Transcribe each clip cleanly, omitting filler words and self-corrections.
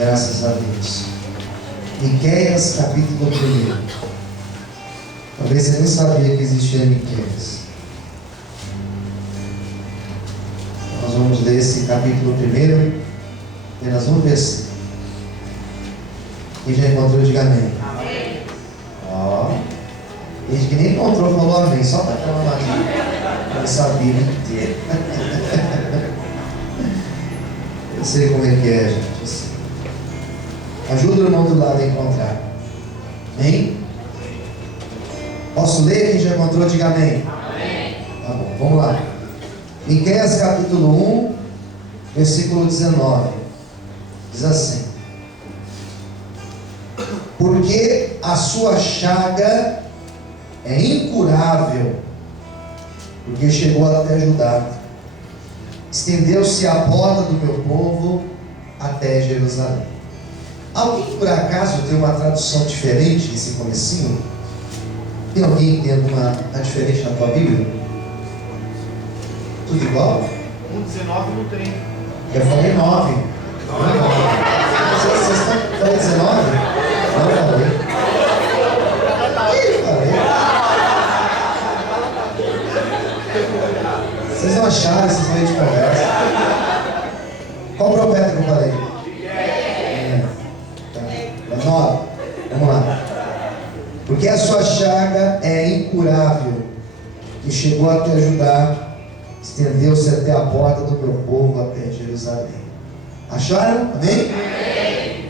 Graças a Deus. Miqueias, capítulo 1. Talvez você nem sabia que existia Miqueias. Nós vamos ler esse capítulo 1, apenas um versículo. Quem já encontrou, diga amém. Amém. Ó, gente que nem encontrou falou amém, só para aquela magia. Eu sabia inteiro. Eu sei como é que é, gente. Eu sei. Ajuda o irmão do lado a encontrar. Amém? Posso ler? Quem já encontrou, diga amém. Amém. Tá bom, vamos lá. Miqueias capítulo 1, versículo 19. Diz assim: porque a sua chaga é incurável, porque chegou até Judá, estendeu-se a porta do meu povo até Jerusalém. Alguém por acaso tem uma tradução diferente nesse comecinho? Tem alguém tendo uma diferente na tua Bíblia? Tudo igual? 1,19 não tem. Eu falei 9. Vocês estão falando 19? Não falei. Ih, falei. Vocês não acharam esses meios de conversa? Qual profeta que eu falei? Tá. 9. Vamos lá. Porque a sua chaga é incurável, que chegou até Judá, estendeu-se até a porta do meu povo, até Jerusalém. Acharam? Amém? Amém.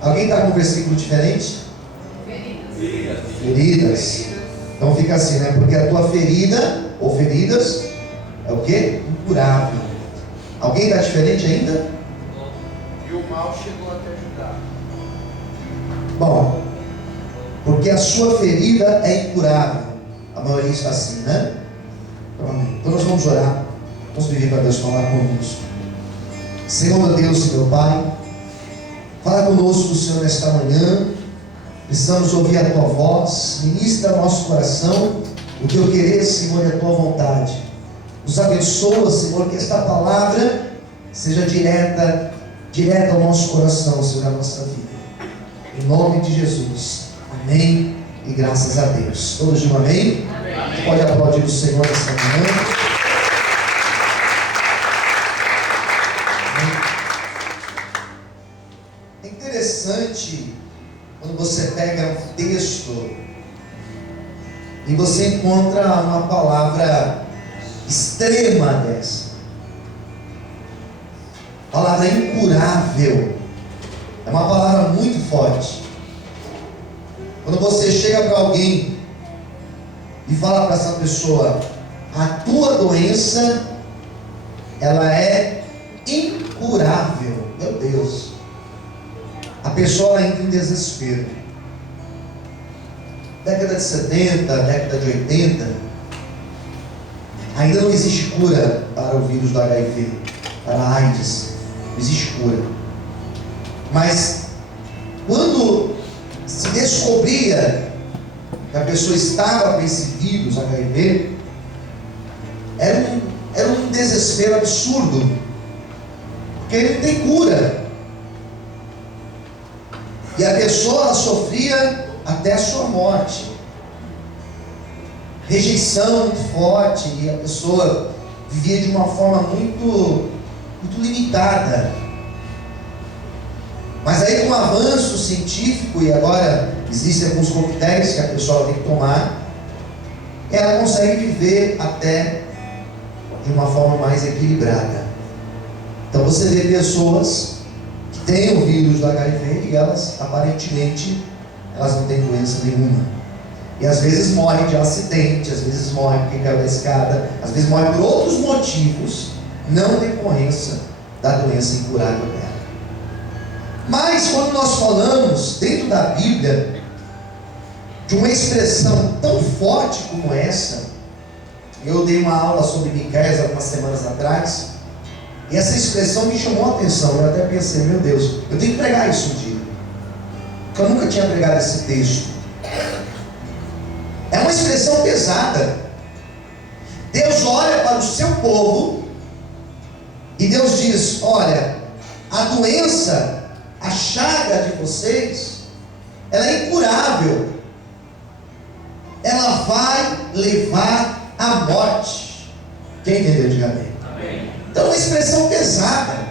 Alguém está com um versículo diferente? Feridas. Então fica assim, né? Porque a tua ferida, ou feridas, é o quê? Incurável. Alguém está diferente ainda? E o mal chegou até Judá. Bom, porque a sua ferida é incurável. A maioria está assim, né? Então nós vamos orar. Vamos pedir para Deus falar conosco. Senhor, meu Deus e meu Pai, fala conosco, Senhor, nesta manhã. Precisamos ouvir a Tua voz. Ministra nosso coração o Teu querer, Senhor, e a Tua vontade. Nos abençoa, Senhor, que esta palavra seja direta ao nosso coração, Senhor, à nossa vida. Em nome de Jesus. Amém e graças a Deus. Todos digam amém? Amém. Você pode aplaudir o Senhor nesta manhã. É interessante quando você pega um texto e você encontra uma palavra extrema dessa. Palavra incurável. É uma palavra muito forte. Quando você chega para alguém e fala para essa pessoa: a tua doença, ela é incurável. Meu Deus. A pessoa ela entra em desespero. Década de 70, década de 80, ainda não existe cura para o vírus do HIV, para a AIDS. Não existe cura. Mas quando se descobria que a pessoa estava com esse vírus HIV, era um desespero absurdo, porque ele não tem cura, e a pessoa ela sofria até a sua morte, rejeição muito forte, e a pessoa vivia de uma forma muito limitada. Mas aí, com o avanço científico, e agora existem alguns coquetéis que a pessoa tem que tomar, ela consegue viver até de uma forma mais equilibrada. Então você vê pessoas que têm o vírus do HIV e elas, aparentemente, elas não têm doença nenhuma. E às vezes morrem de acidente, às vezes morrem porque caiu da escada, às vezes morrem por outros motivos, não decorrência da doença incurável dela. Mas quando nós falamos dentro da Bíblia de uma expressão tão forte como essa, eu dei uma aula sobre Miqueias algumas semanas atrás, e essa expressão me chamou a atenção. Eu até pensei, meu Deus, eu tenho que pregar isso um dia, porque eu nunca tinha pregado esse texto. É uma expressão pesada. Deus olha para o seu povo e Deus diz: olha, a doença, a chaga de vocês, ela é incurável. Ela vai levar à morte. Quem entendeu, diga amém. Amém. Então é uma expressão pesada.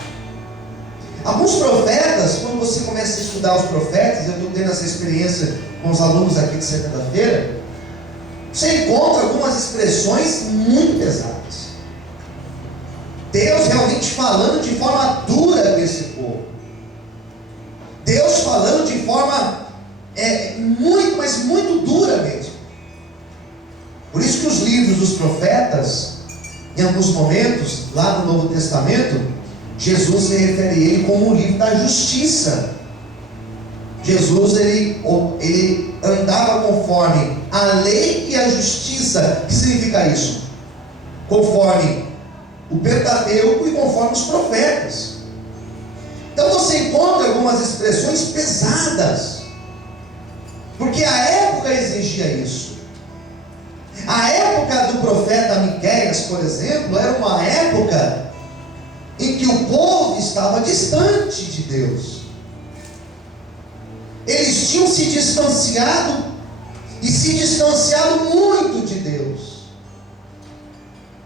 Alguns profetas, quando você começa a estudar os profetas, eu estou tendo essa experiência com os alunos aqui de segunda-feira, você encontra algumas expressões muito pesadas. Deus realmente falando de forma dura com esse povo. Deus falando de forma muito, mas muito dura mesmo. Por isso que os livros dos profetas, em alguns momentos, lá no Novo Testamento, Jesus se refere a ele como um livro da justiça. Jesus, ele andava conforme a lei e a justiça. O que significa isso? Conforme o Pentateuco e conforme os profetas. Então você encontra algumas expressões pesadas, porque a época exigia isso. A época do profeta Miqueias, por exemplo, era uma época em que o povo estava distante de Deus. Eles tinham se distanciado, e se distanciado muito de Deus.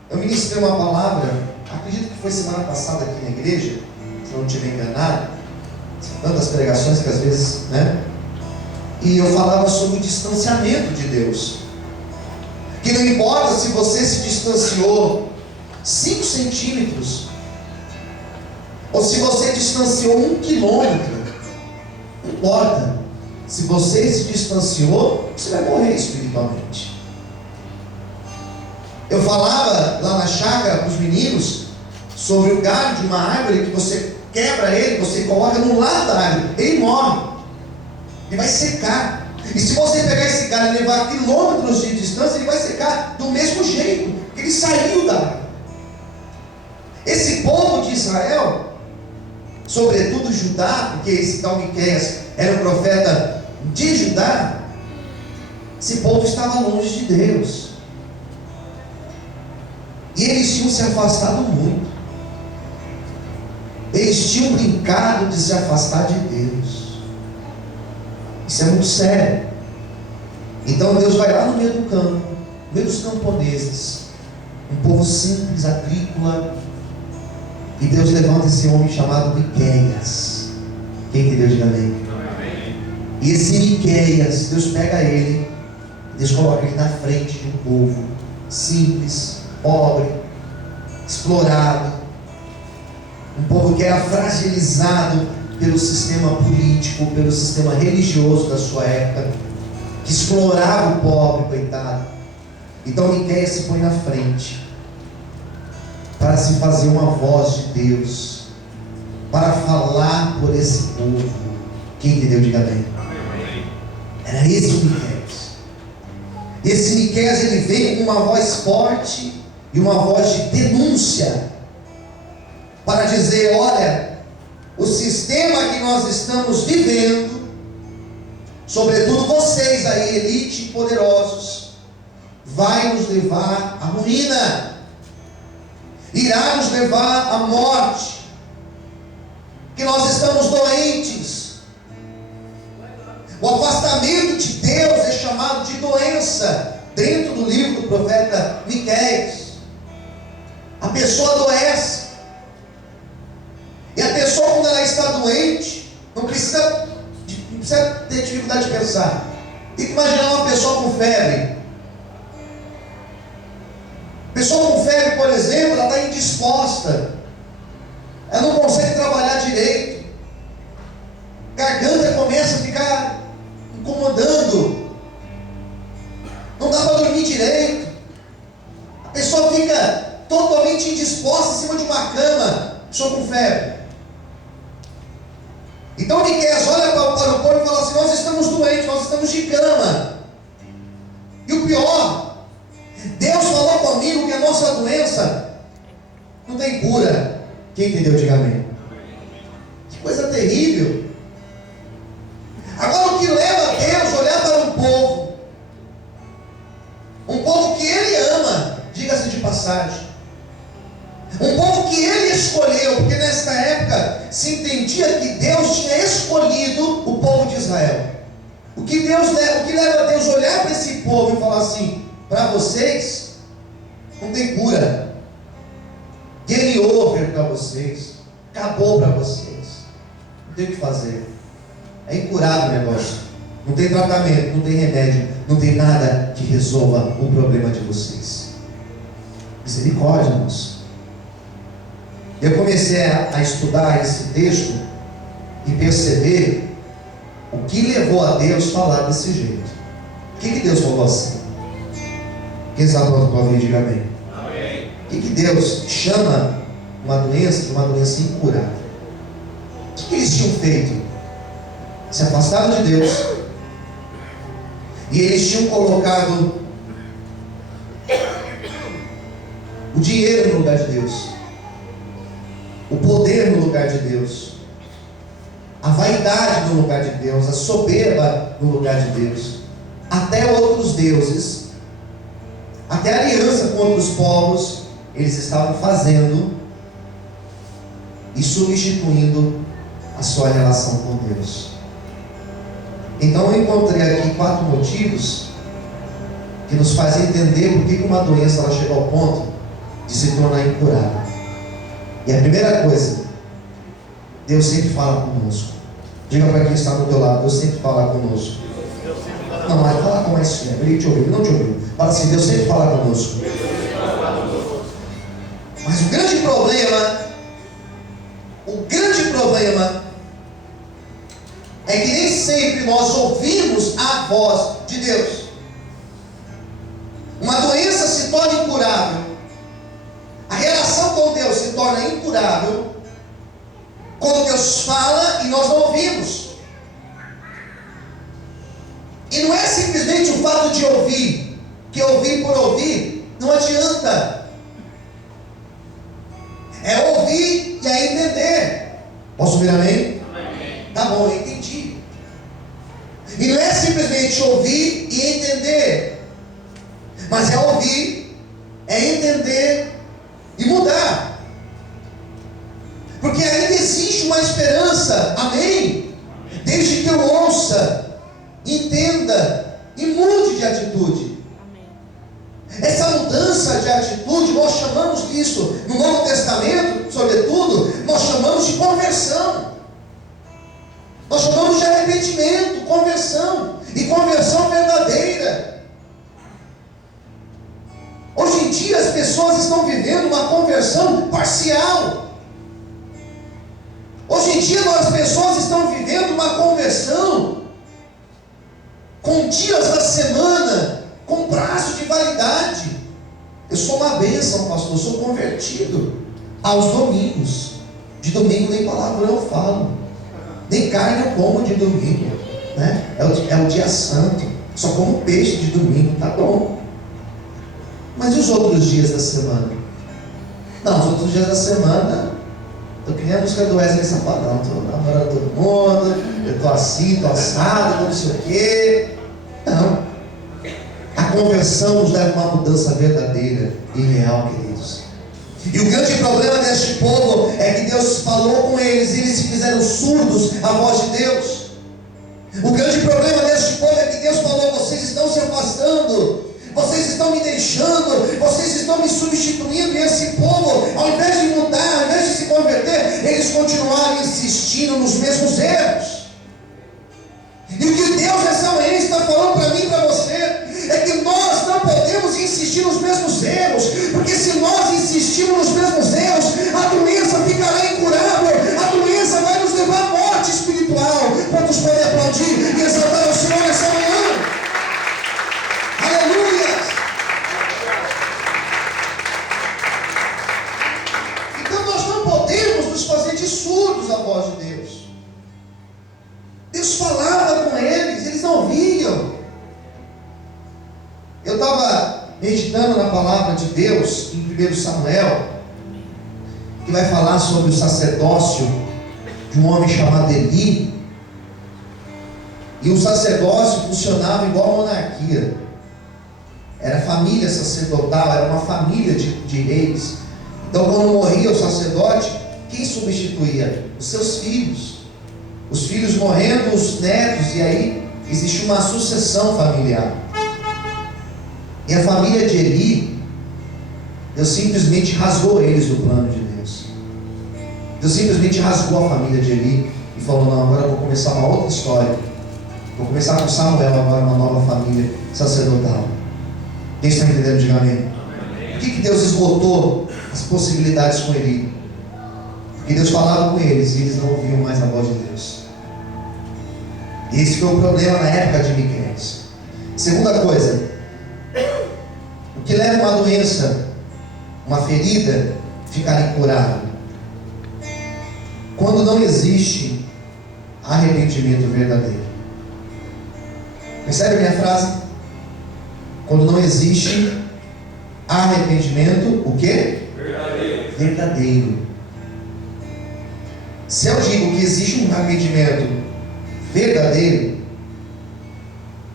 Eu ministrei uma palavra, acredito que foi semana passada aqui na igreja, se não estiver enganado, tantas pregações que às vezes, e eu falava sobre o distanciamento de Deus. Que não importa se você se distanciou 5 centímetros, ou se você distanciou 1 quilômetro, não importa. Se você se distanciou, você vai morrer espiritualmente. Eu falava lá na chácara para os meninos sobre o galho de uma árvore que você quebra ele, você coloca no lado da árvore, ele morre, ele vai secar. E se você pegar esse galho e levar quilômetros de distância, ele vai secar do mesmo jeito, porque ele saiu da árvore. Esse povo de Israel, sobretudo Judá, porque esse tal Miqueias era o profeta de Judá, esse povo estava longe de Deus. E eles tinham se afastado muito. Eles tinham brincado de se afastar de Deus. Isso é muito sério. Então Deus vai lá no meio do campo, no meio dos camponeses, um povo simples, agrícola, e Deus levanta esse homem chamado Miqueias. Quem entendeu, diga amém. E esse Miqueias, Deus pega ele, Deus coloca ele na frente de um povo simples, pobre, explorado, um povo que era fragilizado pelo sistema político, pelo sistema religioso da sua época, que explorava o pobre, coitado. Então Miqueias se põe na frente para se fazer uma voz de Deus, para falar por esse povo. Quem entendeu, diga bem. Era esse o Miqueias. Esse Miqueias, ele veio com uma voz forte e uma voz de denúncia, para dizer: olha, o sistema que nós estamos vivendo, sobretudo vocês aí, elite e poderosos, vai nos levar à ruína, irá nos levar à morte, que nós estamos doentes. O afastamento de Deus é chamado de doença, dentro do livro do profeta Miqueias. A pessoa adoece, e a pessoa, quando ela está doente, não precisa ter dificuldade de pensar. Tem que imaginar uma pessoa com febre. Pessoa com febre, por exemplo, ela está indisposta, ela não consegue trabalhar direito, garganta começa a ficar incomodando, não dá para dormir direito, a pessoa fica totalmente indisposta em cima de uma cama, pessoa com febre. Então Miqueias olha para o povo e fala assim: nós estamos doentes, nós estamos de cama. E o pior, Deus falou comigo que a nossa doença não tem cura. Quem entendeu, diga amém. Que coisa terrível. Agora, o que leva Deus a olhar para um povo que Ele ama, diga-se de passagem, um povo que Ele escolheu, porque nesta época se entendia que Deus tinha escolhido O que leva Deus a olhar para esse povo e falar assim: para vocês não tem cura, game over para vocês, acabou para vocês, não tem o que fazer, é incurável o negócio, não tem tratamento, não tem remédio, não tem nada que resolva o problema de vocês. Misericórdia, irmãos. Eu comecei a estudar esse texto e perceber o que levou a Deus a falar desse jeito. O que Deus falou assim? Quem sabe para ouvir, diga amém. Amém. O que Deus chama uma doença de uma doença incurável? O que eles tinham feito? Se afastaram de Deus, e eles tinham colocado o dinheiro no lugar de Deus, o poder no lugar de Deus, a vaidade no lugar de Deus, a soberba no lugar de Deus, até outros deuses, até aliança com outros povos, eles estavam fazendo e substituindo a sua relação com Deus. Então eu encontrei aqui 4 motivos que nos fazem entender por que uma doença ela chega ao ponto de se tornar incurável. E a primeira coisa, Deus sempre fala conosco. Diga para quem está do teu lado: Deus sempre fala conosco. Não, mas fala com mais fé. Ele te ouviu, não te ouviu. Fala assim: Deus sempre fala conosco. Mas o grande problema é que nem sempre nós ouvimos a voz de Deus. Uma doença se torna incurável, a relação com Deus se torna incurável quando Deus fala e nós não ouvimos. E não é simplesmente o fato de ouvir, que ouvir por ouvir não adianta. É ouvir e é entender. Posso ouvir amém? Amém. Tá bom, eu entendi. E não é simplesmente ouvir e entender, mas é ouvir, é entender e mudar. Porque ainda existe uma esperança, amém? Desde que eu ouça, entenda e mude de atitude. Essa mudança de atitude, nós chamamos disso, no Novo Testamento, sobretudo, nós chamamos de conversão. Nós chamamos de arrependimento, conversão, e conversão verdadeira. Hoje em dia as pessoas estão vivendo uma conversão parcial. Hoje em dia as pessoas estão vivendo uma conversão com dias da semana, com prazo de validade. Eu sou uma bênção, pastor, eu sou convertido aos domingos. De domingo nem palavrão eu falo, nem carne eu como de domingo, né? É o dia santo, só como peixe de domingo, tá bom. Mas e os outros dias da semana? Não, os outros dias da semana, eu queria a música do Wesley Safadão, estou namorando todo mundo, eu estou assim, estou assado, não sei o quê. Não. A conversão nos leva a uma mudança verdadeira e real, queridos. E o grande problema deste povo é que Deus falou com eles e eles se fizeram surdos à voz de Deus. O grande problema deste povo é que Deus falou: vocês estão se afastando, vocês estão me deixando, vocês estão me substituindo. E esse povo, ao invés de mudar, ao invés de se converter, eles continuaram insistindo nos mesmos erros. E o que Deus nessa manhã está falando para mim e para você é que nós não podemos insistir nos mesmos erros, porque se nós insistirmos nos mesmos erros, a doença ficará incurável, a doença vai nos levar à morte espiritual. Quantos podem aplaudir e exaltar o Senhor nessa manhã? Aleluia! Então nós não podemos nos fazer de surdos à voz de Deus. Deus falava com eles não ouviam. Eu estava meditando na palavra de Deus em 1 Samuel, que vai falar sobre o sacerdócio de um homem chamado Eli. E o sacerdócio funcionava igual a monarquia. Era família sacerdotal, era uma família de reis. Então quando morria o sacerdote, quem substituía? Os seus filhos. Os filhos morrendo, os netos, e aí existe uma sucessão familiar. E a família de Eli, Deus simplesmente rasgou eles do plano de Deus. Deus simplesmente rasgou a família de Eli e falou: não, agora eu vou começar uma outra história. Vou começar com Samuel agora, uma nova família sacerdotal. Quem está entendendo? Diga amém. Por que Deus esgotou as possibilidades com Eli? Porque Deus falava com eles e eles não ouviam mais a voz de Deus. E esse foi o problema na época de Miqueias. Segunda coisa, o que leva uma doença, uma ferida, ficar incurável? Quando não existe arrependimento verdadeiro. Percebe a minha frase? Quando não existe arrependimento, o quê? Verdadeiro. Se eu digo que existe um arrependimento verdadeiro,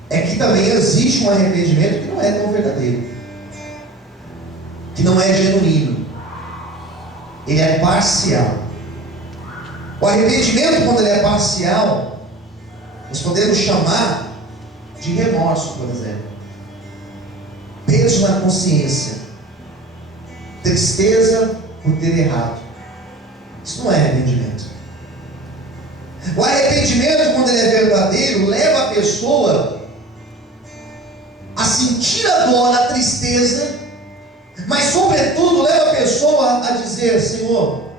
é que também existe um arrependimento que não é tão verdadeiro, que não é genuíno, ele é parcial. O arrependimento, quando ele é parcial, nós podemos chamar de remorso, por exemplo, peso na consciência, tristeza por ter errado. Isso não é arrependimento. O arrependimento, quando ele é verdadeiro, leva a pessoa a sentir a dor, a tristeza, mas sobretudo leva a pessoa a dizer: Senhor,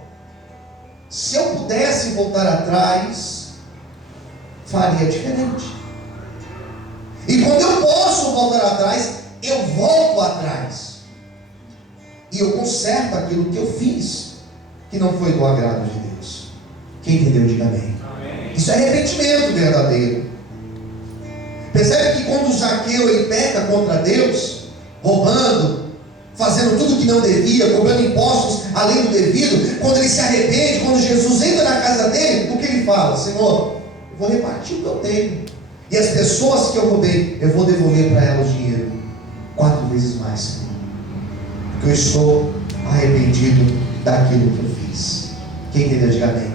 se eu pudesse voltar atrás, faria diferente. E quando eu posso voltar atrás, eu volto atrás e eu conserto aquilo que eu fiz que não foi do agrado de Deus. Quem entendeu, diga amém. Isso é arrependimento verdadeiro. Percebe que quando Zaqueu ele peca contra Deus, roubando, fazendo tudo que não devia, cobrando impostos além do devido, quando ele se arrepende, quando Jesus entra na casa dele, o que ele fala? Senhor, eu vou repartir o que eu tenho, e as pessoas que eu roubei, eu vou devolver para elas o dinheiro 4 vezes mais, porque eu estou arrependido daquilo que eu fiz. Quem entendeu, diga amém.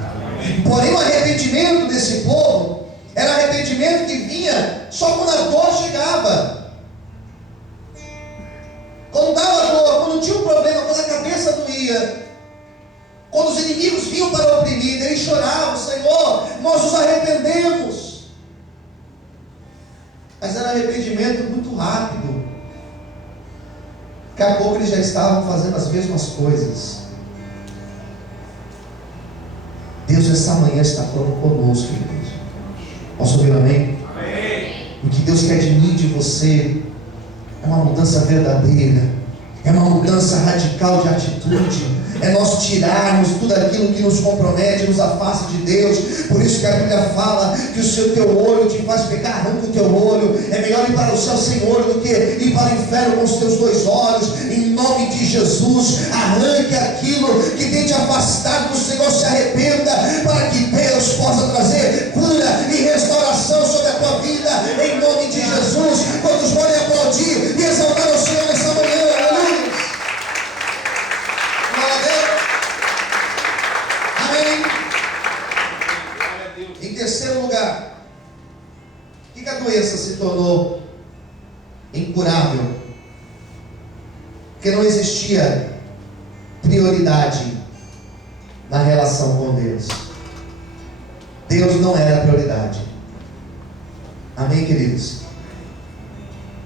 Porém, o arrependimento desse povo era arrependimento que vinha só quando a dor chegava, quando dava dor, quando tinha um problema, quando a cabeça doía, quando os inimigos vinham para oprimir, eles choravam: Senhor, nós nos arrependemos. Mas era arrependimento muito rápido. Daqui a pouco eles já estavam fazendo as mesmas coisas. Deus essa manhã está falando conosco, igreja. Posso ouvir amém? Amém. O que Deus quer de mim e de você é uma mudança verdadeira, é uma mudança radical de atitude, é nós tirarmos tudo aquilo que nos compromete, nos afasta de Deus. Por isso que a Bíblia fala que se o teu olho te faz pecar, arranca o teu olho. É melhor ir para o céu sem olho do que ir para o inferno com os teus 2 olhos. Em nome de Jesus, arranque aquilo que tem te afastado do Senhor, se arrependa, para que Deus possa trazer cura e restauração sobre a tua vida, em nome de Jesus. Quantos podem aplaudir e exaltar o Senhor nessa manhã? Aleluia. Em terceiro lugar, por que a doença se tornou incurável? Porque não existia prioridade na relação com Deus. Deus não era a prioridade. Amém, queridos?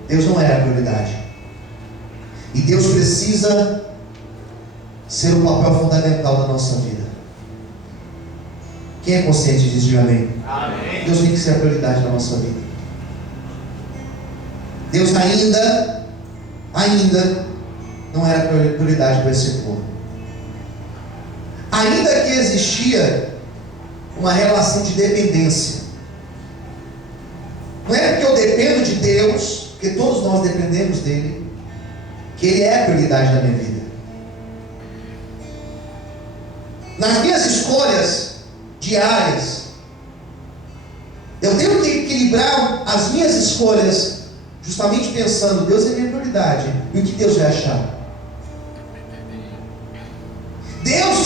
Deus não era a prioridade. E Deus precisa ser o papel fundamental da nossa vida. Quem é consciente disso, diga amém. Amém. Deus tem que ser a prioridade da nossa vida. Deus ainda não era prioridade para esse povo. Ainda que existia uma relação de dependência. Não é porque eu dependo de Deus, porque todos nós dependemos dele, que ele é a prioridade da minha vida. Nas minhas escolhas diárias, eu tenho que equilibrar as minhas escolhas, justamente pensando: Deus é minha prioridade, e o que Deus vai achar? Deus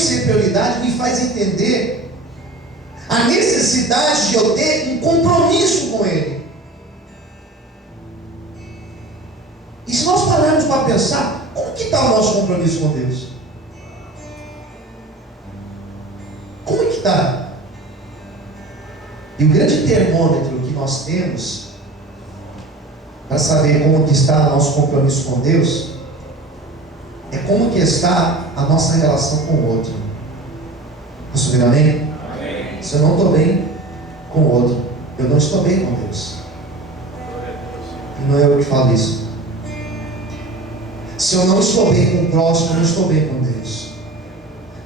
ser prioridade me faz entender a necessidade de eu ter um compromisso com Ele. E se nós pararmos para pensar, como que está o nosso compromisso com Deus? Como é que está? E o grande termômetro que nós temos para saber como que está o nosso compromisso com Deus é como que está a nossa relação com o outro. Posso ouvir amém? Amém. Se eu não estou bem com o outro, eu não estou bem com Deus. E não é eu que falo isso. Se eu não estou bem com o próximo, eu não estou bem com Deus.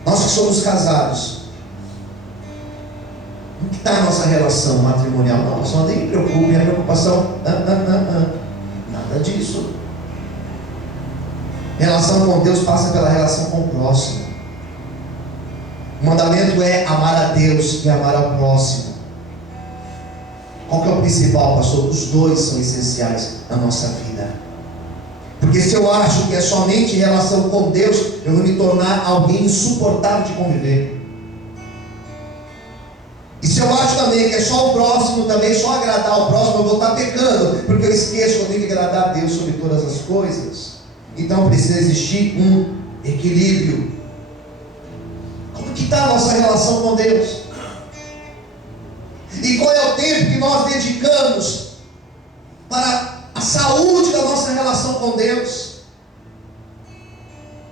Nós que somos casados, como que está a nossa relação matrimonial? Não, só nem me preocupe, minha preocupação, nada disso. Relação com Deus passa pela relação com o próximo. O mandamento é amar a Deus e amar ao próximo. Qual que é o principal, pastor? Os dois são essenciais na nossa vida. Porque se eu acho que é somente relação com Deus, eu vou me tornar alguém insuportável de conviver. E se eu acho também que é só o próximo, também só agradar o próximo, eu vou estar pecando, porque eu esqueço que eu tenho que agradar a Deus sobre todas as coisas. Então precisa existir um equilíbrio. Como que está a nossa relação com Deus? E qual é o tempo que nós dedicamos para a saúde da nossa relação com Deus?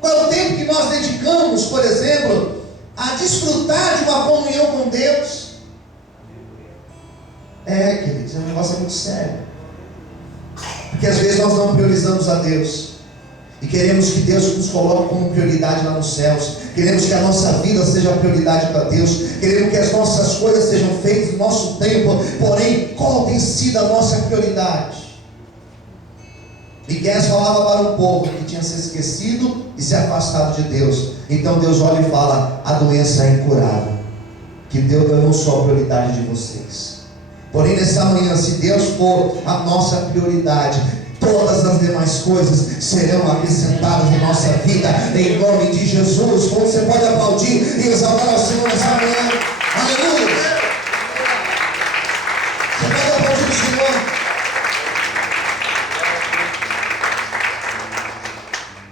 Qual é o tempo que nós dedicamos, por exemplo, a desfrutar de uma comunhão com Deus? Queridos, é um negócio muito sério. Porque às vezes nós não priorizamos a Deus e queremos que Deus nos coloque como prioridade lá nos céus. Queremos que a nossa vida seja prioridade para Deus. Queremos que as nossas coisas sejam feitas no nosso tempo. Porém, qual tem sido a nossa prioridade? Miqueias falava para um povo que tinha se esquecido e se afastado de Deus. Então Deus olha e fala: a doença é incurável, que Deus não sou a prioridade de vocês. Porém, nessa manhã, se Deus for a nossa prioridade, todas as demais coisas serão acrescentadas em nossa vida, em nome de Jesus. Como você pode aplaudir e exaltar ao Senhor nessa manhã? Aleluia! Você pode aplaudir o Senhor?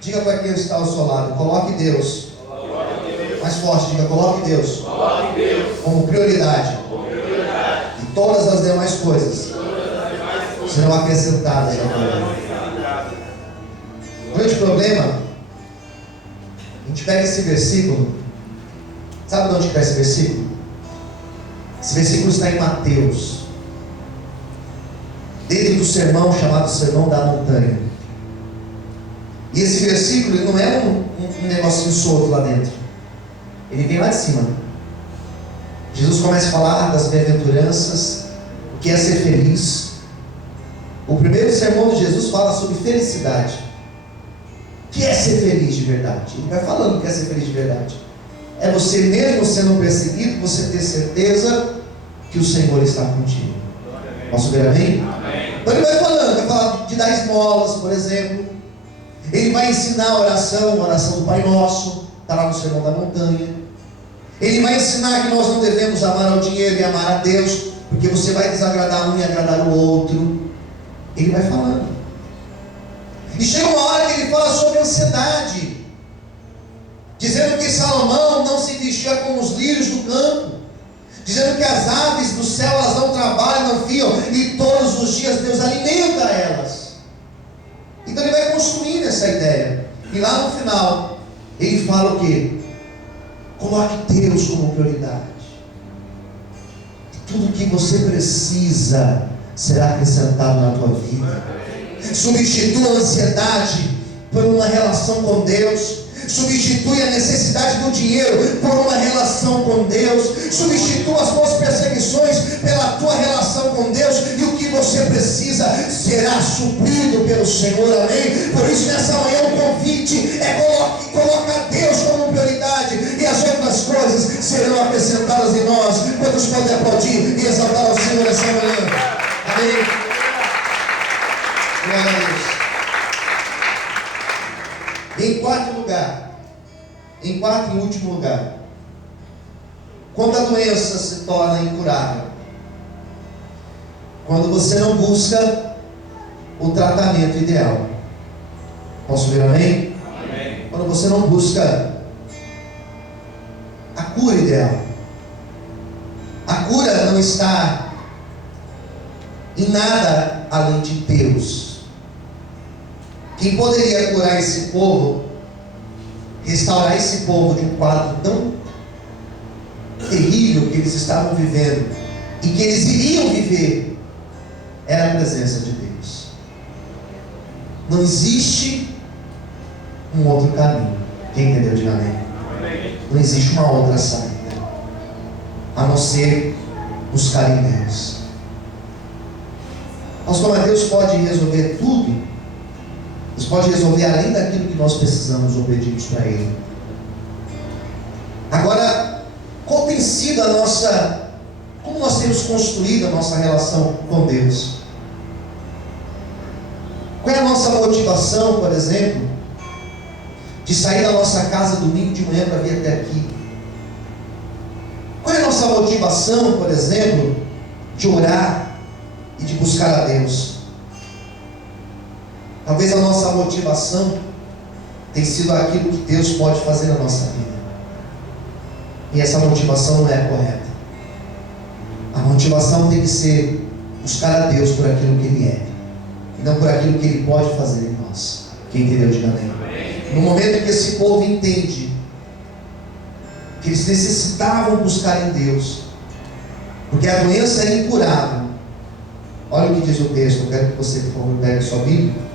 Diga para quem está ao seu lado: coloque Deus. Mais forte, diga: coloque Deus como prioridade. E todas as demais coisas serão acrescentadas na tua vida. O grande problema, a gente pega esse versículo. Sabe de onde está esse versículo? Esse versículo está em Mateus, dentro do sermão chamado Sermão da Montanha. E esse versículo ele não é um negocinho solto lá dentro. Ele vem lá de cima. Jesus começa a falar das bem-aventuranças, o que é ser feliz. O primeiro sermão de Jesus fala sobre felicidade. O que é ser feliz de verdade? Ele vai falando o que é ser feliz de verdade. É você, mesmo sendo perseguido, você ter certeza que o Senhor está contigo. Posso ver amém? Então ele vai falar de dar esmolas, por exemplo. Ele vai ensinar a oração do Pai Nosso, está lá no Sermão da Montanha. Ele vai ensinar que nós não devemos amar ao dinheiro e amar a Deus, porque você vai desagradar um e agradar o outro. Ele vai falando. E chega uma hora que ele fala sobre ansiedade, dizendo que Salomão não se vestia como os lírios do campo, dizendo que as aves do céu elas não trabalham, não fiam, e todos os dias Deus alimenta elas. Então ele vai construindo essa ideia. E lá no final ele fala o quê? Coloque Deus como prioridade. E tudo que você precisa será acrescentado na tua vida. Substitua a ansiedade por uma relação com Deus. Substitui a necessidade do dinheiro por uma relação com Deus. Substitua as tuas perseguições pela tua relação com Deus. E o que você precisa será suprido pelo Senhor, amém? Por isso nessa manhã o convite é colocar Deus como prioridade, e as outras coisas serão acrescentadas em nós. Quantos podem aplaudir e exaltar ao Senhor nessa manhã? Amém? Glória a Deus. Em quarto e último lugar, quando a doença se torna incurável? Quando você não busca o tratamento ideal. Posso ver amém? Amém. Quando você não busca a cura ideal. A cura não está em nada além de Deus. Quem poderia curar esse povo, restaurar esse povo de um quadro tão terrível que eles estavam vivendo e que eles iriam viver, era a presença de Deus. Não existe um outro caminho. Quem entendeu? Diga amém. Não existe uma outra saída a não ser buscar em Deus. Pastor, mas Deus pode resolver tudo. Deus pode resolver além daquilo que nós precisamos ou pedimos para Ele. Agora, qual tem sido a nossa, como nós temos construído a nossa relação com Deus? Qual é a nossa motivação, por exemplo, de sair da nossa casa domingo de manhã para vir até aqui? Qual é a nossa motivação, por exemplo, de orar e de buscar a Deus? Talvez a nossa motivação tenha sido aquilo que Deus pode fazer na nossa vida. E essa motivação não é correta. A motivação tem que ser buscar a Deus por aquilo que Ele é, e não por aquilo que Ele pode fazer em nós. Quem entendeu, diga amém. No momento que esse povo entende que eles necessitavam buscar em Deus, porque a doença é incurável. Olha o que diz o texto. Eu quero que você, por favor, pegue sua Bíblia.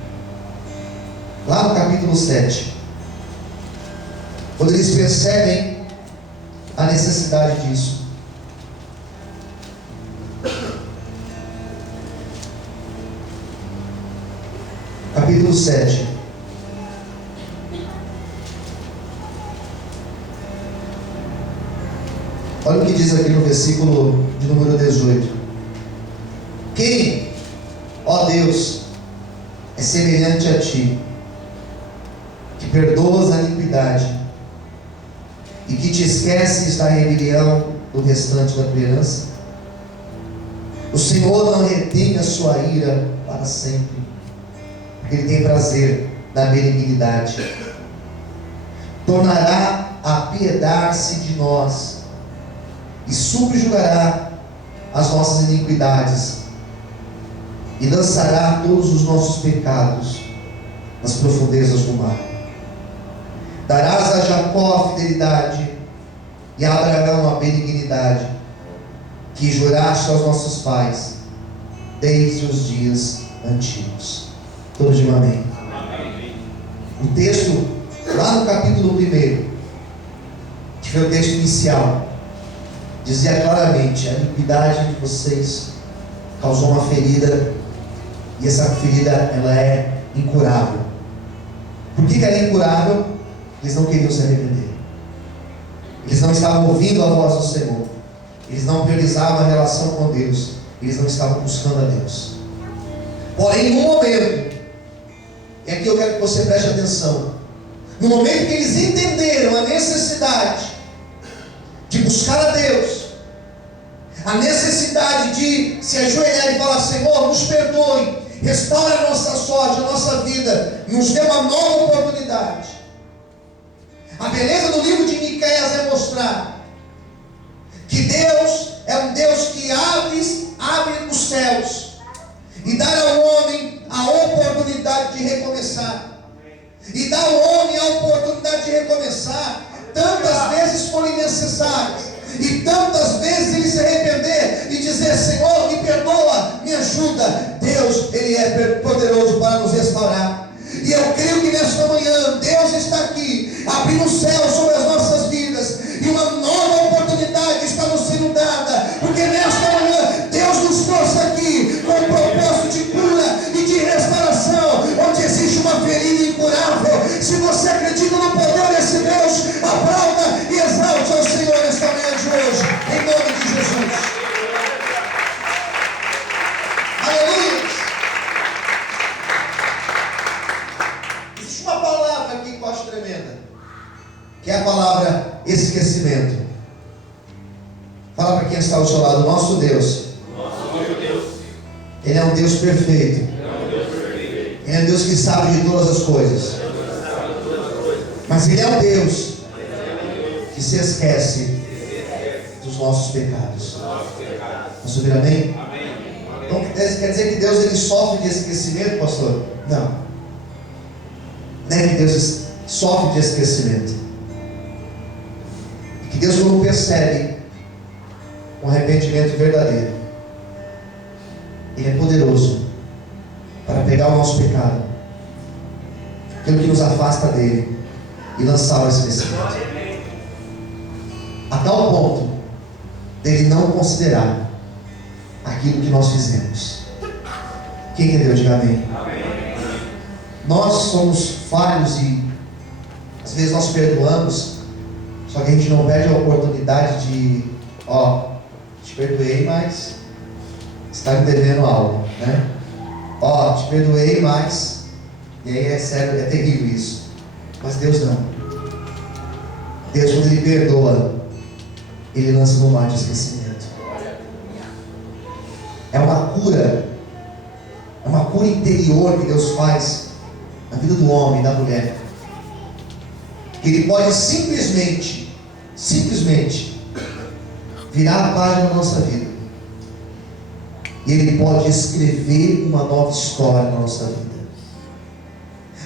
Lá no capítulo 7, quando eles percebem a necessidade disso. Capítulo 7. Olha o que diz aqui no versículo de número 18. Quem, ó Deus, é semelhante a Ti, que perdoas a iniquidade e que te esqueces da rebelião do restante da tua herança? O Senhor não retém a sua ira para sempre, porque Ele tem prazer na benignidade. Tornará a apiedar-se de nós e subjugará as nossas iniquidades e lançará todos os nossos pecados nas profundezas do mar. Darás a Jacó a fidelidade e a Abraão a benignidade que juraste aos nossos pais desde os dias antigos. Todos digam amém. O texto lá no capítulo 1, que foi o texto inicial, dizia claramente: a iniquidade de vocês causou uma ferida, e essa ferida ela é incurável. Por que ela é incurável? Eles não queriam se arrepender. Eles não estavam ouvindo a voz do Senhor. Eles não priorizavam a relação com Deus. Eles não estavam buscando a Deus. Porém, no momento, e aqui eu quero que você preste atenção, no momento que eles entenderam a necessidade de buscar a Deus, a necessidade de se ajoelhar e falar: Senhor, nos perdoe, restaura a nossa sorte, a nossa vida, nos dê uma nova oportunidade. A beleza do livro de Miqueias é mostrar que Deus é um Deus que abre os céus e dá ao homem a oportunidade de recomeçar, e dá ao homem a oportunidade de recomeçar tantas vezes forem necessárias, e tantas vezes ele se arrepender e dizer: Senhor, me perdoa, me ajuda. Deus, Ele é poderoso para nos restaurar. E eu creio que nesta manhã Deus está aqui, abrindo o céu sobre as nossas vidas, e uma nova oportunidade está nos sendo dada, porque nesta manhã Deus nos trouxe aqui com um propósito de cura e de restauração, onde existe uma ferida incurável. Se você acredita no poder desse Deus, aplauda e exalte ao Senhor nesta manhã de hoje, em nome de Jesus. Aleluia. Existe uma palavra aqui que eu acho tremenda, que é a palavra esquecimento. Fala para quem está ao seu lado: nosso Deus, Ele é um Deus perfeito. Ele é um Deus que sabe de todas as coisas. Mas Ele é um Deus que se esquece dos nossos pecados. Posso ouvir amém? Então quer dizer que Deus ele sofre de esquecimento, pastor? Não. Não é que Deus sofre de esquecimento. Que Deus, quando percebe um arrependimento verdadeiro, Ele é poderoso para pegar o nosso pecado, aquilo que nos afasta dele, e lançar o esquecimento, a tal ponto dele não considerar aquilo que nós fizemos. Quem entendeu? Diga amém. Nós somos falhos e às vezes nós perdoamos, só que a gente não perde a oportunidade de, te perdoei, mas você está me devendo algo, né? Te perdoei, mas, e aí é sério, é terrível isso. Mas Deus não. Deus, quando Ele perdoa, Ele lança no mar de esquecimento. É uma cura interior que Deus faz na vida do homem e da mulher. Ele pode simplesmente virar a página da nossa vida, e Ele pode escrever uma nova história na nossa vida.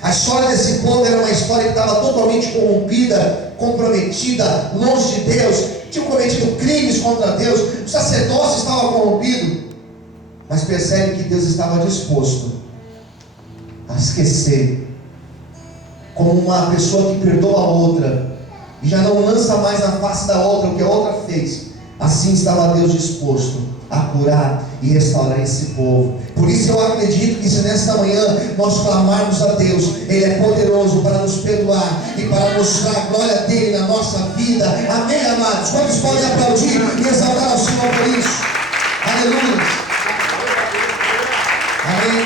A história desse povo era uma história que estava totalmente corrompida, comprometida, longe de Deus, tinham cometido crimes contra Deus, o sacerdócio estava corrompido, mas percebe que Deus estava disposto a esquecer, como uma pessoa que perdoa a outra e já não lança mais na face da outra o que a outra fez. Assim estava Deus disposto a curar e restaurar esse povo. Por isso eu acredito que se nesta manhã nós clamarmos a Deus, Ele é poderoso para nos perdoar e para mostrar a glória dEle na nossa vida. Amém, amados? Quantos podem aplaudir e exaltar ao Senhor por isso? Aleluia. Amém.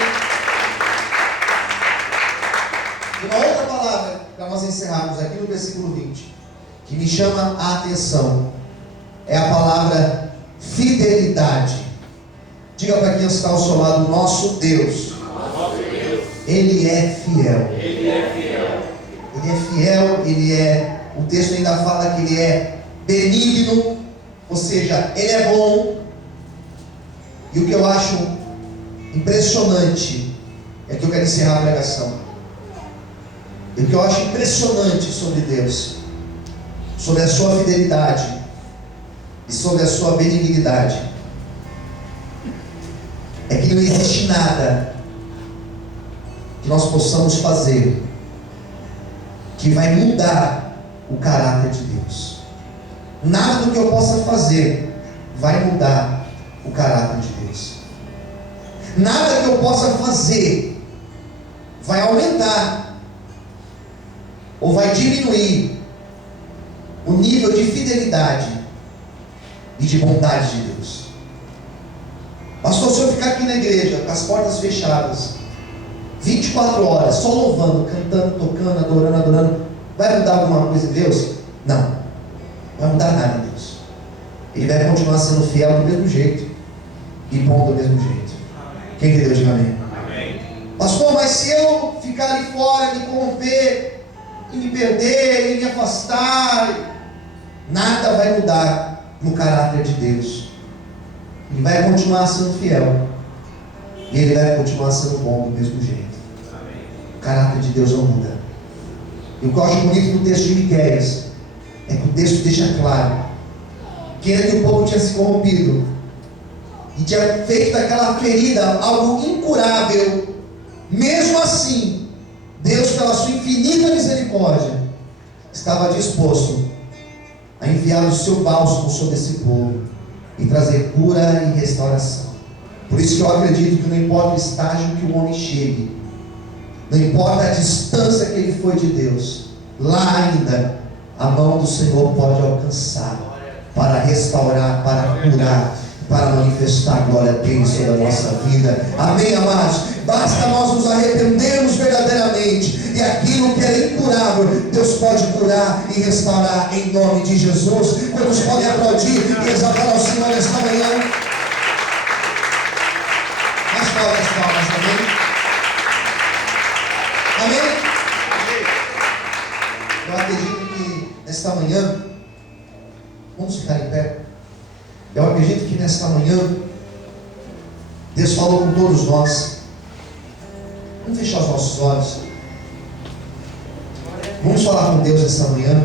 E uma outra palavra para nós encerrarmos aqui no versículo 20, que me chama a atenção, é a palavra fidelidade. Diga para quem está ao seu lado: nosso Deus, Ele é fiel. Ele é fiel, o texto ainda fala que Ele é benigno, ou seja, Ele é bom. E o que eu acho impressionante, é que eu quero encerrar a pregação, e o que eu acho impressionante sobre Deus, sobre a sua fidelidade e sobre a sua benignidade, é que não existe nada que nós possamos fazer que vai mudar o caráter de Deus. Nada do que eu possa fazer vai mudar o caráter de Deus. Nada que eu possa fazer vai aumentar ou vai diminuir o nível de fidelidade e de bondade de Deus. Pastor, se eu ficar aqui na igreja com as portas fechadas 24 horas, só louvando, cantando, tocando, adorando, vai mudar alguma coisa em Deus? Não, não vai mudar nada em Deus. Ele vai continuar sendo fiel do mesmo jeito e bom do mesmo jeito. Quem entendeu? Diga amém. Pastor, mas se eu ficar ali fora, me corromper e me perder e me afastar, nada vai mudar no caráter de Deus. Ele vai continuar sendo fiel e Ele vai continuar sendo bom do mesmo jeito. O caráter de Deus não muda. E o que eu acho bonito no texto de Miqueias é que o texto deixa claro que ainda que o povo tinha se corrompido e tinha feito daquela ferida algo incurável, mesmo assim Deus, pela sua infinita misericórdia, estava disposto a enviar o seu bálsamo sobre esse povo e trazer cura e restauração. Por isso que eu acredito que não importa o estágio que o homem chegue, não importa a distância que ele foi de Deus, lá ainda a mão do Senhor pode alcançar para restaurar, para curar, para manifestar a glória dele sobre a nossa vida. Amém, amados? Basta nós nos arrependermos verdadeiramente, e aquilo que é incurável, Deus pode curar e restaurar em nome de Jesus. Quantos podem aplaudir e exaltar ao Senhor esta manhã? Mais palmas, amém? Amém? Eu acredito que nesta manhã, vamos ficar em pé. Eu acredito que nesta manhã, Deus falou com todos nós. Vamos fechar os nossos olhos. Vamos falar com Deus esta manhã.